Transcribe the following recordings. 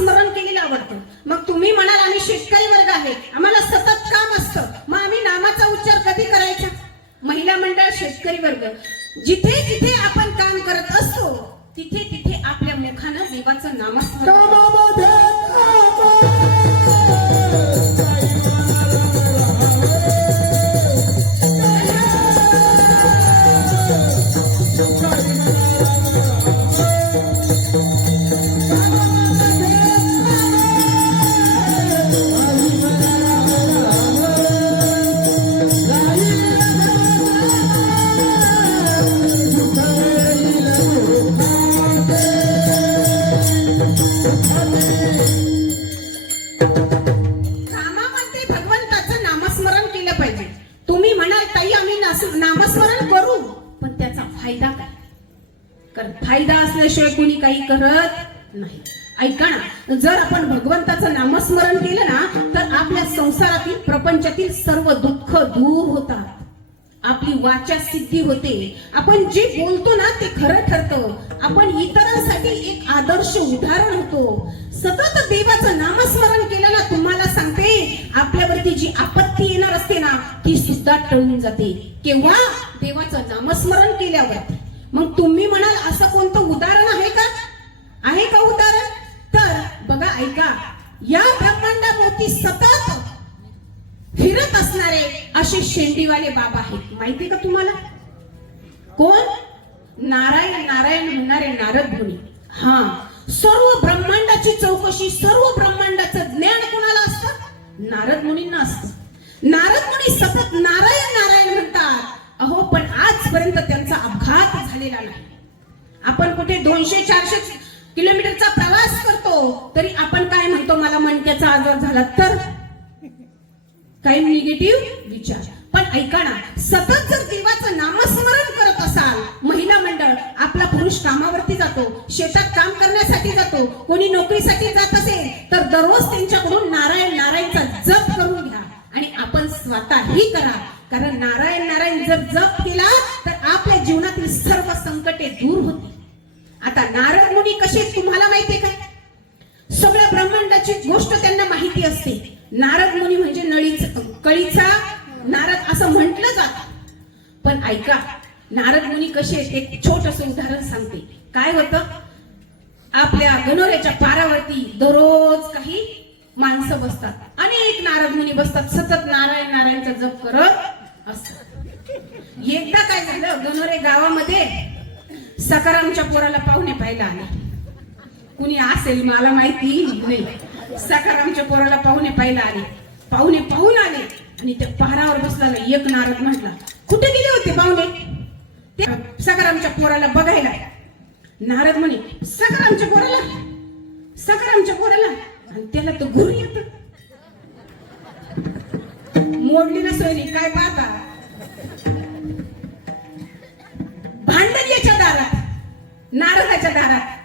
नामस्मरण केलेलं आवडतं. मग तुम्ही म्हणाल आम्ही शेतकरी वर्ग आहे, आम्हाला सतत काम असतं, मग आम्ही नामाचा उच्चार कधी करायचा? महिला मंडळ, शेतकरी वर्ग, जिथे जिथे आपण काम करत असतो तिथे तिथे आपल्या मुखानं देवाचं नामस्मरण. कामामध्ये भगवंताचं नामस्मरण केलं पाहिजे. तुम्ही म्हणाल ताई आम्ही नामस्मरण करू, पण त्याचा फायदा काय? कारण फायदा असल्याशिवाय कोणी काही करत नाही. ऐका ना, जर आपण भगवंताचं नामस्मरण केलं ना तर आपल्या संसारातील प्रपंचातील सर्व दुःख दूर होतात, आपली वाचा सिद्धी होते, आपण जे बोलतो ना ते खरं ठरतं, आपण इतरांसाठी एक आदर्श उदाहरण होतो. सतत देवाचं नामस्मरण केलं ना, तुम्हाला सांगते आपल्यावरती जी आपत्ती येणार असते ना ती सुद्धा टळून जाते. केव्हा? देवाचं नामस्मरण केल्यावर. मग तुम्ही म्हणाल असं कोणतं उदाहरण आहे का? आहे का उदाहरण? तर बघा, ऐका, या ब्रह्मांडाभोवती सतत फिरत असणारे असे शेंडीवाले बाबा आहेत. माहिती का तुम्हाला? कोण? नारायण नारायण म्हणणारे नारद मुनी. हा, सर्व ब्रह्मांडाची चौकशी, सर्व ब्रह्मांडाचं ज्ञान कोणाला असतं? नारद मुनींना असतं. नारद मुनी सतत नारायण नारायण म्हणतात. अहो, पण आजपर्यंत त्यांचा अपघात झालेला नाही. आपण कुठे 200-400 किलोमीटरचा प्रवास करतो तरी आपण काय म्हणतो? मला मणक्याचा आजार झाला तर काही निगेटिव्ह विचार. पण ऐका ना, सतत जर देवाचं नामस्मरण करत असाल, महिला मंडळ, आपला पुरुष कामावरती जातो, शेतात काम करण्यासाठी जातो, कोणी नोकरीसाठी जात असेल तर दररोज त्यांच्याकडून नारायण नारायणचा जप करून घ्या आणि आपण स्वतःही करा. कारण नारायण नारायण जर जप केला तर आपल्या जीवनातील सर्व संकटे दूर होतील. आता नारद मुनी कसे तुम्हाला माहितीये का? सगळ्या ब्रह्मांडाची गोष्ट त्यांना माहिती असते. नारद मुनी म्हणजे कळीचा नारद असं म्हटलं जातं. पण ऐका, नारद मुनी कसे, एक छोटस उदाहरण सांगते. काय होतं? आपल्या गणोऱ्याच्या पारावरती दररोज काही माणसं बसतात, अनेक नारद मुनी बसतात, सतत नारायण नारायणचा जप करत असतात. एकदा काय झालं, गणोरे गावामध्ये सकारामच्या पोराला पाहुणे पाहायला आले. कुणी असेल मला माहिती नाही. सकारामच्या पोराला पाहुणे पाहायला आले. पाहुणे पाहून आले आणि त्या पहारावर बसलेला एक नारद म्हटला, कुठे गेले होते पाहुणे? त्या सकारामच्या पोराला बघायला. नारद म्हणे, सकारामच्या पोराला, आणि त्याला तर घुर येत. मोडली ना सोयरी, काय पाहता? भांडण याच्या दारात, नारदाच्या दारात.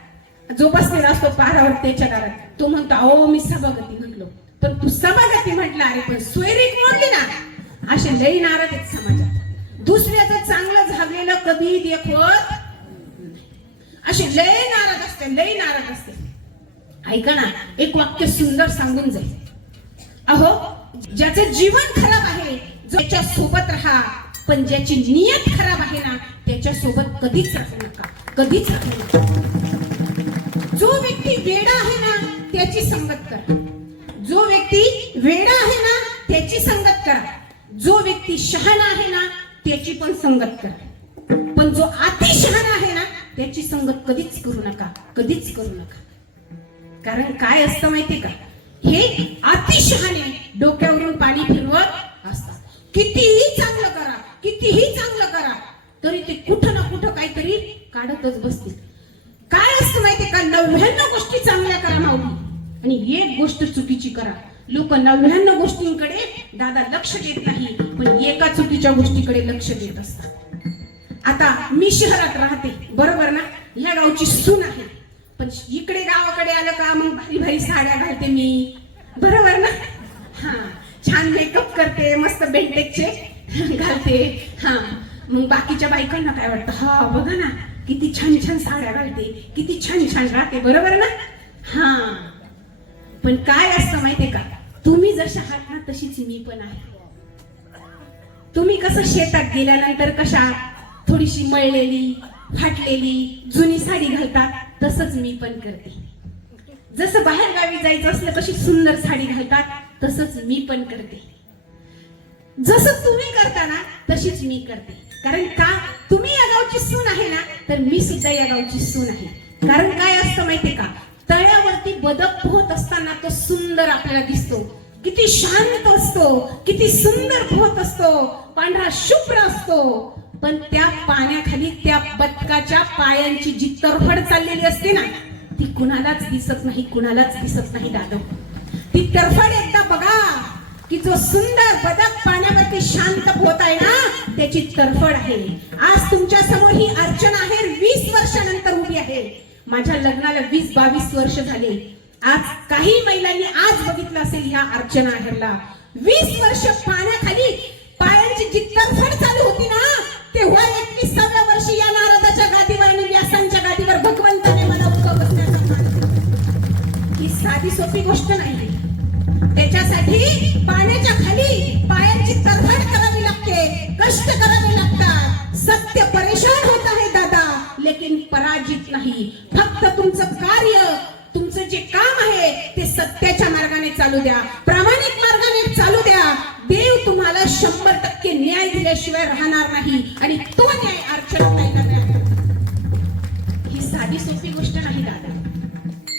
जो बसलेला असतो पारावर त्याच्या दारात, तो म्हणतो, अहो मी सभागती म्हटलो. पण तू सभागती म्हटलं, अरे पण सोयरीक मोडली ना. असे लई नारद आहेत समाजात. दुसऱ्याचं चांगलं झालेलं कधी देखवत, असे लई नारद असते. ऐका ना, एक वाक्य सुंदर सांगून जाईल. अहो, ज्याचं जीवन खराब आहे त्याच्या सोबत राहा, पण ज्याची नियत खराब आहे ना त्याच्या सोबत कधीच राहू नका, कधीच राहू नका. जो व्यक्ती वेडा आहे ना त्याची संगत करा. जो व्यक्ती वेडा आहे ना त्याची संगत करा. जो व्यक्ती शहाणा आहे ना त्याची पण संगत करा. पण जो अति शहाणा आहे ना त्याची संगत कधीच करू नका, कधीच करू नका. कारण काय असतं माहितीये का, हे अति शहाणे डोक्यावरून पाणी फिरवत असतात. कितीही चांगलं करा तरी ते कुठं ना कुठं काहीतरी काढतच बसतील. काय असतं माहितीये का, 99 गोष्टी चांगल्या करा माऊली आणि एक गोष्ट चुकीची करा. लोक 99 गोष्टींकडे दादा लक्ष देत नाही, पण एका चुकीच्या गोष्टीकडे लक्ष देत असतात. आता मी शहरात राहते, बरोबर ना, ह्या गावची सून आहे, पण इकडे गावाकडे आलं का मग भारी भारी साड्या घालते मी, बरोबर ना. हा, छान मेकअप करते, मस्त बेंटेकचे घालते. हा, मग बाकीच्या बायकांना काय वाटतं, हा बघा ना किती छान छान साड्या घालते, किती छान छान राहते, बरोबर ना. हा, पण काय असतं माहितीये का, तुम्ही जशा आहात ना तशीच मी पण आहे. तुम्ही कसं शेतात गेल्यानंतर कशा थोडीशी मळलेली फाटलेली जुनी साडी घालतात, तसंच मी पण करते. जसं बाहेर गावी जायचं असलं कशी सुंदर साडी घालतात, तसंच मी पण करते. जसं तुम्ही करता ना तशीच मी करते. कारण का, तुम्ही या गावची सून आहे ना, तर मी सुद्धा या गावची सून आहे. कारण काय असतं माहितीये का, तळ्यावरती बदक पोहत असताना तो सुंदर आपल्याला दिसतो, किती शांत असतो, किती सुंदर पोहत असतो, पांढरा शुभ्र असतो. पण त्या पाण्याखाली त्या बदकाच्या पायांची जी तरफड चाललेली असते ना, ती कुणालाच दिसत नाही, कुणालाच दिसत नाही दादा. ती तरफड एकदा बघा, की जो सुंदर बदक पाण्यावरती शांत पोहत आहे ना, त्याची तरफड आहे. आज तुमच्या समोर ही अर्चना आहेर 20 वर्षानंतर उभी आहे. माझ्या लग्नाला 20-22 वर्ष झाले. आज काही महिलांनी आज बघितलं असेल ह्या अर्चना आहेरला. 20 वर्ष पाण्याखाली पायांची जी तरफड चालू होती ना, तेव्हा 21व्या वर्षी या नारदाच्या गादीवर आणि व्यासांच्या गादीवर भगवंताने मला उभं बसण्याचा मान दिला. ही साधी सोपी गोष्ट नाही. त्याच्यासाठी पाण्याच्या खाली पायांची तरफड करावी लागते, कष्ट करावे लागतात. सत्य परेशान होत आहे दादा, लेकिन पराजित नाही. फक्त तुमचं कार्य, तुमचं जे काम आहे ते सत्याच्या मार्गाने चालू द्या, प्रामाणिक मार्गाने चालू द्या. देव तुम्हाला 100% न्याय दिल्याशिवाय राहणार नाही, आणि तो न्याय अर्चनाताईला मिळाला. ही साधी सोपी गोष्ट नाही दादा.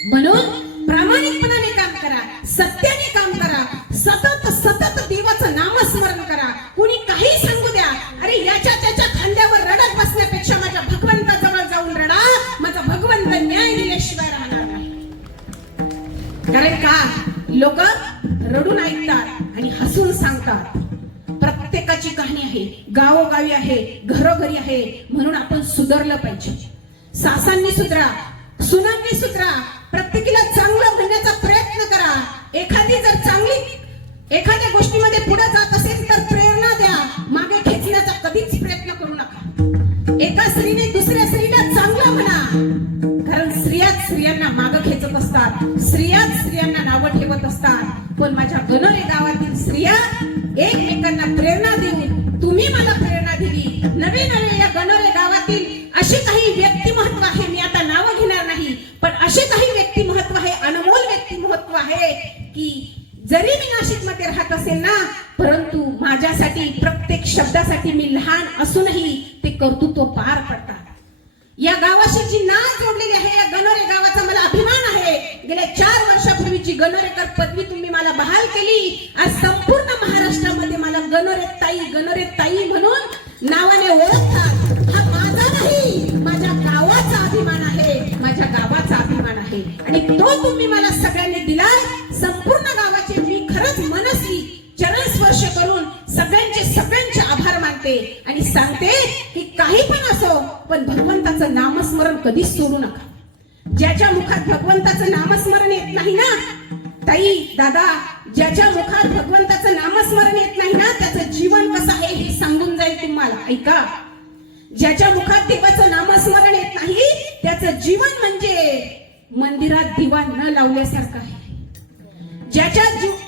म्हणून प्रामाणिकपणाने काम करा, सत्याने काम करा, सतत सतत देवाचं नामस्मरण करा. कुणी काही सांगू द्या, अरे याच्या त्याच्या खांद्यावर रडत बसण्यापेक्षा माझ्या भगवंताजवळ जाऊन रडा. माझा भगवंत न्याय दिल्याशिवाय राहणार नाही. कारण का, लोक रडून ऐकतात आणि हसून सांगतात. प्रत्येकाची कहाणी आहे, गावोगावी आहे, घरोघरी आहे. म्हणून आपण सुधारलं पाहिजे. सासांनी सुधरा, सुनांनी सुधरा. प्रत्येकीला चांगलं म्हणण्याचा प्रयत्न करा. एखादी जर चांगली एखाद्या गोष्टीमध्ये पुढे जात असेल तर प्रेरणा द्या, मागे खेचण्याचा कधीच प्रयत्न करू नका. एका स्त्रीने दुसऱ्या स्त्रीला चांगलं म्हणा, कारण स्त्रियाच स्त्रियांना मागे खेचत असतात, स्त्रियाच स्त्रियांना नावं ठेवत असतात. पण माझ्या गणोरे गावातील स्त्रिया एकमेकांना प्रेरणा देऊन, तुम्ही मला प्रेरणा दिली. नवे नवे या गणोरे गावातील असे काही व्यक्तिमत्व आहे, मी आता नावं घेणार नाही, पण असे काही व्यक्तिमत्व आहे, अनमोल व्यक्तिमत्व आहे, की जरी मी नाशिक मध्ये राहत असेल ना, परंतु माझ्यासाठी प्रत्येक शब्दासाठी मी लहान असूनही ते कर्तृत्व पार पडतात. या गावाशी जी नाळ जोडलेली आहे, या गणोरे गावाचा मला अभिमान आहे. गेल्या 4 वर्षापूर्वीची गणोरेकर पदवी तुम्ही मला बहाल केली. आज संपूर्ण महाराष्ट्रामध्ये मला गणोरे ताई म्हणून नावाने ओळखतात. हा माझा नाही, माझ्या गावाचा अभिमान आहे, माझ्या गावाचा अभिमान आहे. आणि तो तुम्ही मला सगळ्यांनी दिलाय. संपूर्ण गावाचे मी खरंच मनस्वी चरण स्पर्श करून सगळ्यांचे आभार मानते आणि सांगते की काही पण असो, पण भगवंताचं नामस्मरण कधीच सोडू नका. ज्याच्या मुखात भगवंताचं नामस्मरण येत नाही ना ताई, दादा, ज्याच्या मुखात भगवंताचं नामस्मरण येत नाही ना, त्याचं जीवन कसं आहे हे सांगून जाईल तुम्हाला. ऐका, ज्याच्या मुखात देवाचं नामस्मरण येत नाही, त्याचं जीवन म्हणजे मंदिरात दिवा न लावल्यासारखं आहे. ज्याच्या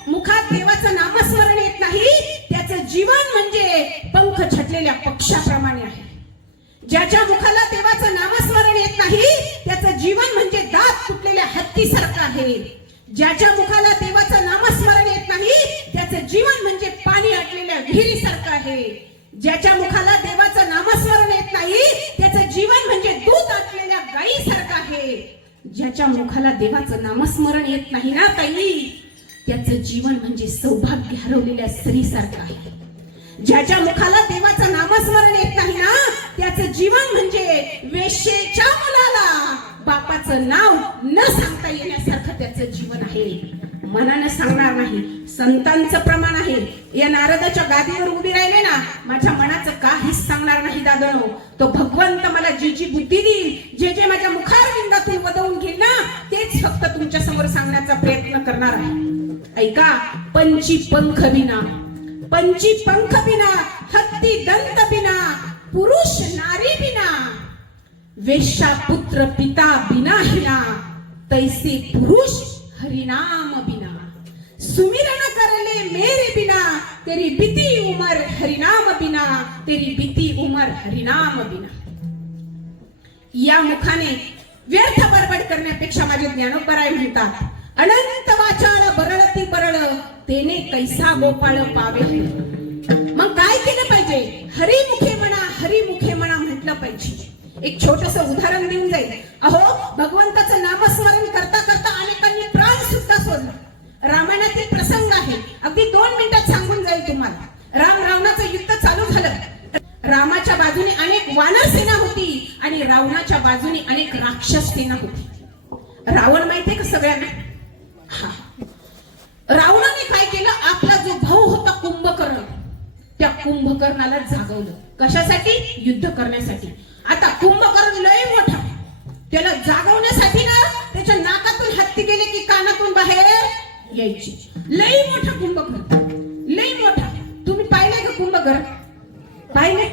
मुखात देवाचं नामस्मरण येत नाही, त्याचं जीवन म्हणजे पंख छटलेल्या पक्षाप्रमाणे आहे. ज्याच्या मुखाला देवाचं नामस्मरण येत नाही, त्याचं जीवन म्हणजे दात तुटलेल्या हत्तीसारखं आहे. ज्याच्या मुखाला देवाचं नामस्मरण येत नाही, त्याचं जीवन म्हणजे पाणी आटलेल्या विहिरीसारखं आहे. ज्याच्या मुखाला देवाचं नामस्मरण येत नाही, त्याचं जीवन म्हणजे दूध आटलेल्या गायीसारखं आहे. ज्याच्या मुखाला देवाचं नामस्मरण येत नाही ना ताई, त्याचं जीवन म्हणजे सौभाग्य हरवलेल्या स्त्रीसारखं आहे. ज्याच्या मुखाला देवाचं नामस्मरण येत नाही ना, त्याचं जीवन म्हणजे वेश्येच्या मुलाला बापाचं नाव न सांगता येण्यासारखं त्याचं जीवन आहे. मनानं सांगणार नाही, संतांचं प्रमाण आहे. या नारदाच्या गादीवर उभी राहिले ना, माझ्या मनाचं काहीच सांगणार नाही दादनो. तो भगवंत मला जी जी बुद्धी देईल, जे जे माझ्या मुखारविंदातून वदवून घेईल ना, तेच फक्त तुमच्या समोर सांगण्याचा प्रयत्न करणार आहे. ऐका, पंची पंख बिना, हत्ती दंत बिना, पुरुष नारी बिना, वेश्या पुत्र पिता बिना हिना, तैसे पुरुष हरिनाम बिना, सुमिरन कर ले मेरे बिना, तेरी बीती उमर हरिनाम बिना, तेरी बीती उमर हरिनाम बिना. या मुखाने व्यर्थ बडबड करण्यापेक्षा माझे ज्ञानोबराय म्हणतात, अनंत वाचाळ बरळती बरळ, तेने कैसा गोपाळ पावे. मग काय केलं पाहिजे? हरिमुखे म्हणा म्हटलं पाहिजे. एक छोटस उदाहरण देऊन जाईल. अहो, भगवंताचं नामस्मरण करता करता अनेकांनी प्राण सुद्धा सोडलं. रामायणातील प्रसंग आहे, अगदी 2 मिनिटात सांगून जाईल तुम्हाला. राम रावणाचं युद्ध चालू झालं. रामाच्या बाजूने अनेक वानर सेना होती आणि रावणाच्या बाजूने अनेक राक्षस सेना होती. रावण माहितीये का सगळ्यांना? हा, रावणाने काय केलं? आपला जो भाऊ होता कुंभकर्ण, त्या कुंभकर्णाला जागवलं. कशासाठी? युद्ध करण्यासाठी. आता कुंभकर्ण लय मोठा, त्याला जागवण्यासाठी ना त्याच्या नाकातून हत्ती गेले की कानातून बाहेर यायची. लय मोठा कुंभकर्ण, लय मोठा. तुम्ही पाहिलंय का कुंभकर्ण? पाहिले?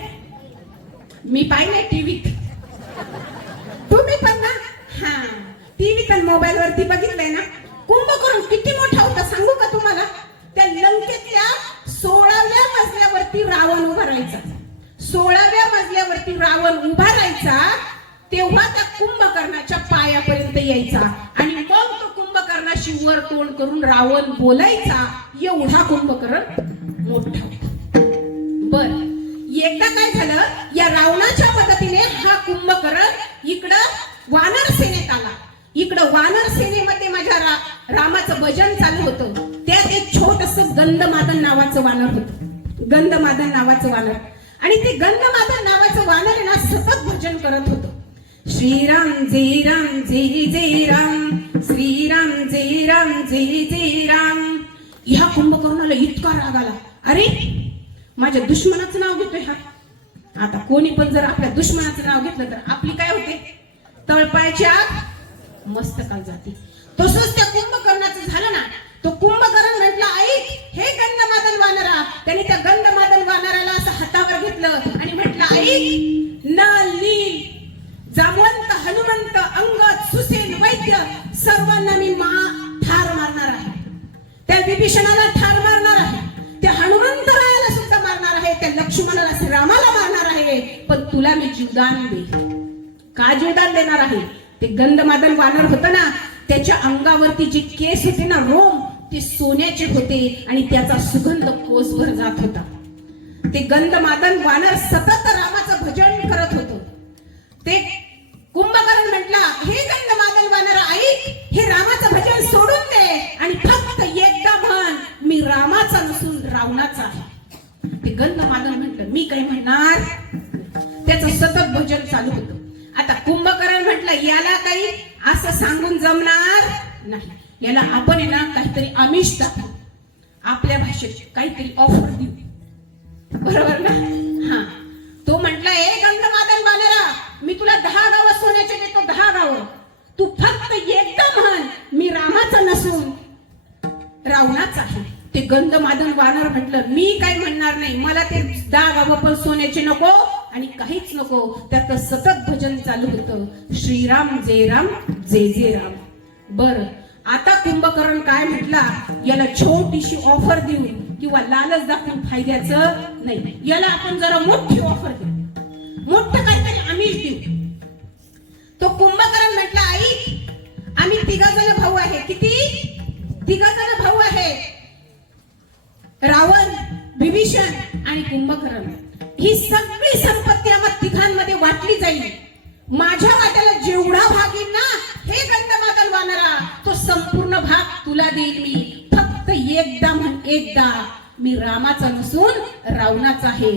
मी पाहिले टीव्हीत. तुम्ही पण ना? हा, टीव्हीत आणि मोबाईल वरती बघितलंय ना. कुंभकर्ण किती मोठा होता सांगू का तुम्हाला? त्या लंकेतल्या 16व्या मजल्यावरती रावण उभा राहायचा. 16व्या मजल्यावरती रावण उभा राहायचा, तेव्हा त्या कुंभकर्णाच्या पायापर्यंत यायचा आणि मग तो कुंभकर्णाशी वर तोंड करून रावण बोलायचा. एवढा कुंभकर्ण मोठा होता. बर, एकदा काय झालं? या रावणाच्या मदतीने हा कुंभकर्ण इकडं वानर सेनेत आला. इकडं वानर सेनेमध्ये माझ्या रामाचं भजन चालू होतं. त्यात एक छोटस गंधमादन नावाचं वानर होतं. गंधमादन नावाचं वानर. आणि ते गंधमादन नावाचं वानर ना सतत भजन करत होतं. श्रीराम जय राम जय जय राम, श्रीराम जय राम जय जय राम. ह्या कुंभकर्णाला इतका राग आला. अरे, माझ्या दुश्मनाचं नाव घेतोय हा. आता कोणी पण जर आपल्या दुश्मनाचं नाव घेतलं तर आपली काय होते? तळपायाची आग मस्तकात जाते. तसंच त्या कुंभकर्णाचं झालं ना. तो कुंभकर्ण म्हटला, ऐक हे गंधमादन वानरा. त्याने त्या गंधमादन वानराला असं हातावर घेतलं आणि म्हटलं, ऐक, नल नील जामवंत हनुमंत अंगद सुसेन वैद्य सर्वांना मी ठार मारणार आहे. त्या विभीषणाला ठार मारणार आहे, त्या हनुमंतरायाला सुद्धा मारणार आहे, त्या लक्ष्मणाला श्रीरामाला मारणार आहे, पण तुला मी जीवदान देईन. का जीवदान देणार आहे? ते गंधमादन वानर होतं ना, त्याच्या अंगावरती जे केस होते ना, रोम, ते सोन्याचे होते आणि त्याचा सुगंध कोसभर जात होता. ते गंधमादन वानर सतत रामाचं भजन करत होतं. ते कुंभकर्ण म्हटला, हे गंधमादन वानर ऐक, हे रामाचं भजन सोडून दे आणि फक्त एकदा म्हण, मी रामाचा नसून रावणाचा आहे. ते गंधमादन म्हटलं, मी काय म्हणणार? त्याचं सतत भजन चालू होतं. आता कुंभकर्ण म्हटलं, याला काही असं सांगून जमणार नाही. याला आपण आहे ना काहीतरी आमिष दाखवू, आपल्या भाषेत काहीतरी ऑफर देऊ. बरोबर ना? हा, तो म्हटला, ए गंधमादन वानरा, मी तुला 10 गावं सोन्याचे देतो, 10 गावं. तू फक्त एकदा म्हण, मी रामाचा नसून रावणाचा आहे. ते गंधमादन वानर म्हटलं, मी काय म्हणणार नाही, मला ते 10 गावं पण सोन्याचे नको आणि काहीच नको. त्यात सतत भजन चालू होतं, श्रीराम जय राम जय जय राम. बर, आता कुंभकर्ण काय म्हटला, याला छोटीशी ऑफर देऊन किंवा लालच दाखवून फायद्याचं नाही, याला आपण जरा मोठी ऑफर देऊ, मोठं काहीतरी आमिष देऊ. तो कुंभकर्ण म्हटला, आई, आम्ही 3 जण भाऊ आहे. किती? 3 जण भाऊ आहे, रावण, विभीषण आणि कुंभकर्ण. ही सगळी संपत्ती आम्हा 3घांमध्ये वाटली जाईल. माझ्या वाट्याला जेवढा भाग येईल ना, हे गंधमादन वानरा, तो संपूर्ण भाग तुला देईल मी. फक्त एकदा म्हण, एकदा, मी रामाचा नसून रावणाचा आहे.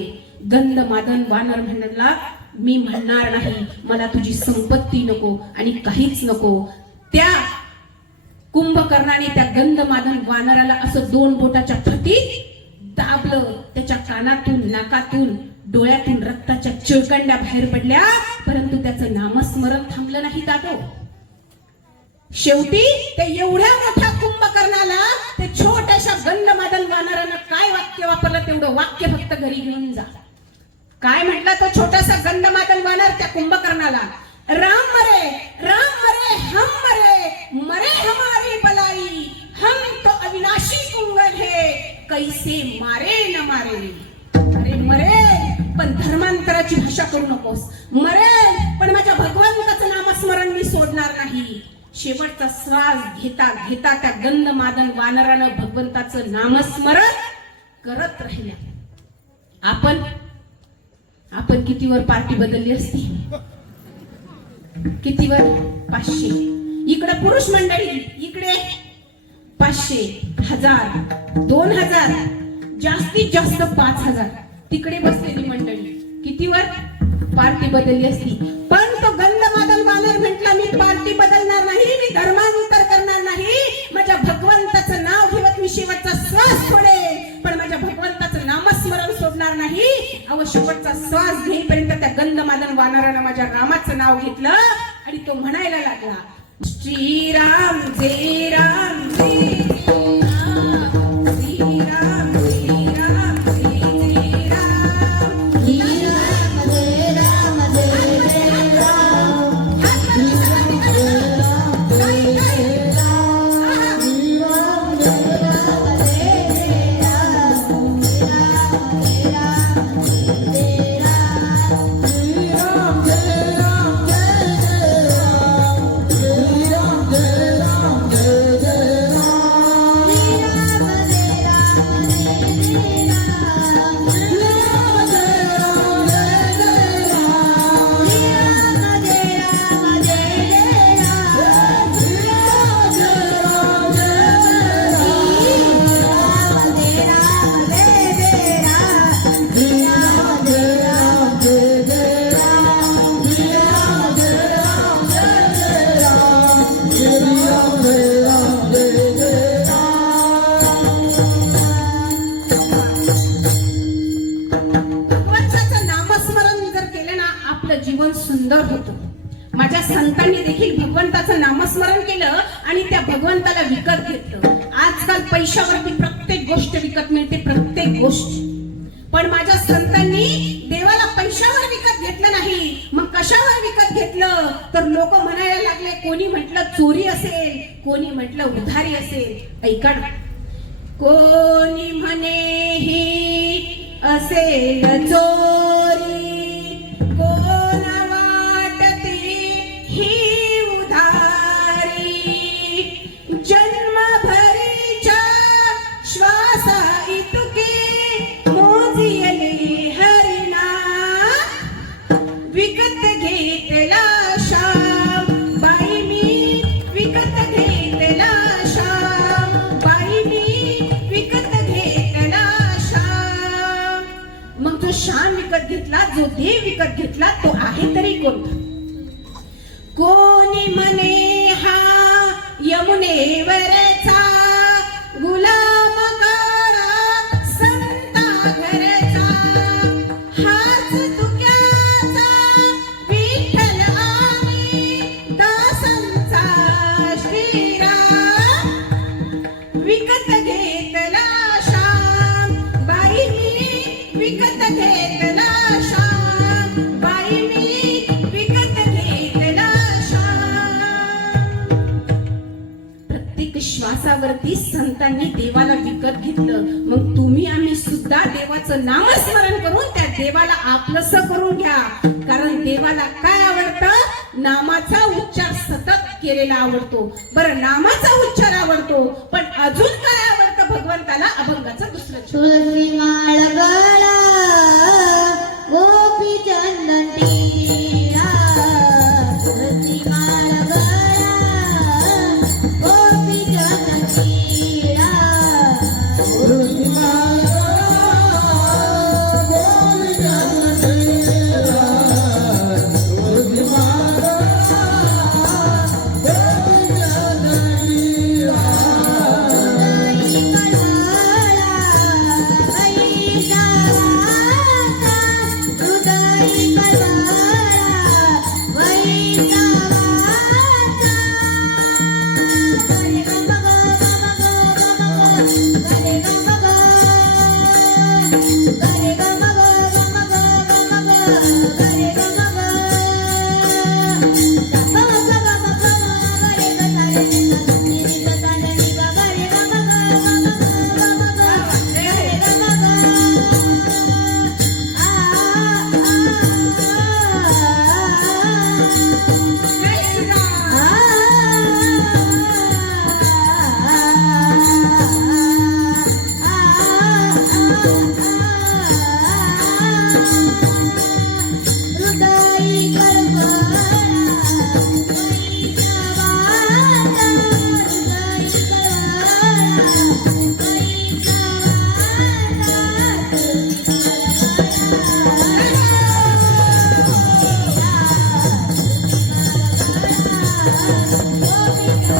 गंधमादन वानर म्हणला, मी म्हणणार नाही, मला तुझी संपत्ती नको आणि काहीच नको. त्या कुंभकर्णाने त्या गंधमादन वानराला असं 2 बोटाच्या फटीत दाबलं. त्याच्या कानातून, नाकातून, डोळ्यातून रक्ताच्या चिळकंड्या बाहेर पडल्या, परंतु त्याचं नामस्मरण थांबलं नाही. दादो, शेवटी ते एवढ्या मोठ्या कुंभकर्णाला ते छोट्याशा गंधमादन वानरानं काय वाक्य वापरलं, तेवढं वाक्य फक्त घरी घेऊन जा. काय म्हटलं तो छोटासा गंधमादन वानर त्या कुंभकर्णाला? राम मरे हम मरे, मरे हमारी बलाई, करू नकोस. मरेल पण माझ्या भगवंताचं नामस्मरण मी सोडणार नाही. शेवटचा श्वास घेता घेता त्या गंधमादन वानरानं भगवंताचं नामस्मरण करत राहिल्या. आपण कितीवर पार्टी बदलली असती? कितीवर? 500. इकडे पुरुष मंडळी, इकडे 500, 1000, 2000, जास्तीत जास्त 5000. तिकडे बसलेली मंडळी कितीवर पार्टी बदलली असती. पण तो गंधमादन वानर म्हटला, मी पार्टी बदलणार नाही, मी धर्मांतर करणार नाही. माझ्या भगवंताचं नाव घेवत मी शेवटचा श्वास सोडेल, पण माझ्या भगवंताचं नामस्मरण सोडणार नाही. शेवटचा श्वास घेईपर्यंत त्या गंधमादन वानरानं माझ्या रामाचं नाव घेतलं आणि तो म्हणायला लागला, श्रीराम जय राम जय राम, श्रीराम जय राम जय जय राम, श्रीराम जय राम जय जय राम, श्रीराम जय राम जय जय राम, श्रीराम जय राम जय जय राम, श्रीराम जय राम जय जय राम, श्रीराम जय राम जय जय राम, श्रीराम जय राम जय जय राम, श्रीराम जय राम जय जय राम, श्रीराम जय राम जय जय राम, श्रीराम जय राम जय जय राम, श्रीराम जय राम जय जय राम, श्रीराम जय राम जय जय राम, श्रीराम जय राम जय जय राम, श्रीराम जय राम जय जय राम, श्रीराम जय राम जय जय राम. भगवंताचं नामस्मरण जर केलं ना, आपलं जीवन सुंदर होतं. माझ्या संतांनी देखील भगवंताचं नामस्मरण केलं आणि त्या भगवंताला विकत घेतलं. आजकाल पैशावरती प्रत्येक गोष्ट विकत मिळते, प्रत्येक गोष्ट. पण माझ्या संतांनी देवाला पैशावर विकत घेतलं नाही. मग कशावर विकत घेतलं? तर लोक म्हणायला लागले, कोणी म्हटलं चोरी असेल, कोणी म्हटलं उधारी असेल. ऐका ना, कोणी म्हणे ही असेल चोरी, कोणा वाटते ही उधारी, जन्मभरीच्या श्वासा इतके मोजियले हरिणा, विकत घेतला श्याम बाई मी, विकत घेतला श्याम बाई मी, विकत घेतला श्याम. मग जो श्याम विकत घेतला, जो देव विकत घेतला, तो आहे तरी कोणता? कोणी म्हणे हा यमुनेवरचा गुलाम काळा संता घरचा, हाच तुक्याचा विठ्ठल आणि दासांचा श्रीराम, विकत घेतला श्याम बाई मी, विकत घेतला श्याम बाई मी, विकत घेतला श्याम. प्रत्येक श्वासावरती संतांनी देवाला विकत घेतलं. मग तुम्ही आम्ही सुद्धा देवाचं नामस्मरण करून त्या देवाला आपलंसं करून घ्या. कारण देवाला काय आवडतं? नामाचा उच्चार सतत केलेला आवडतो. बरं, नामाचा उच्चार आवडतो, पण अजून काय आवडतं भगवंताला? अभंगाचं दुसरं तुलसी माळ गळा गोपी चंदन टिळा, तुलसी माळ गळा गोपी चंदन टिळा, तुलसी माळ गोपी चंदन टिळा, तुलसी माळ गोपी चंदन टिळा, हृदय कळवळा गोपिका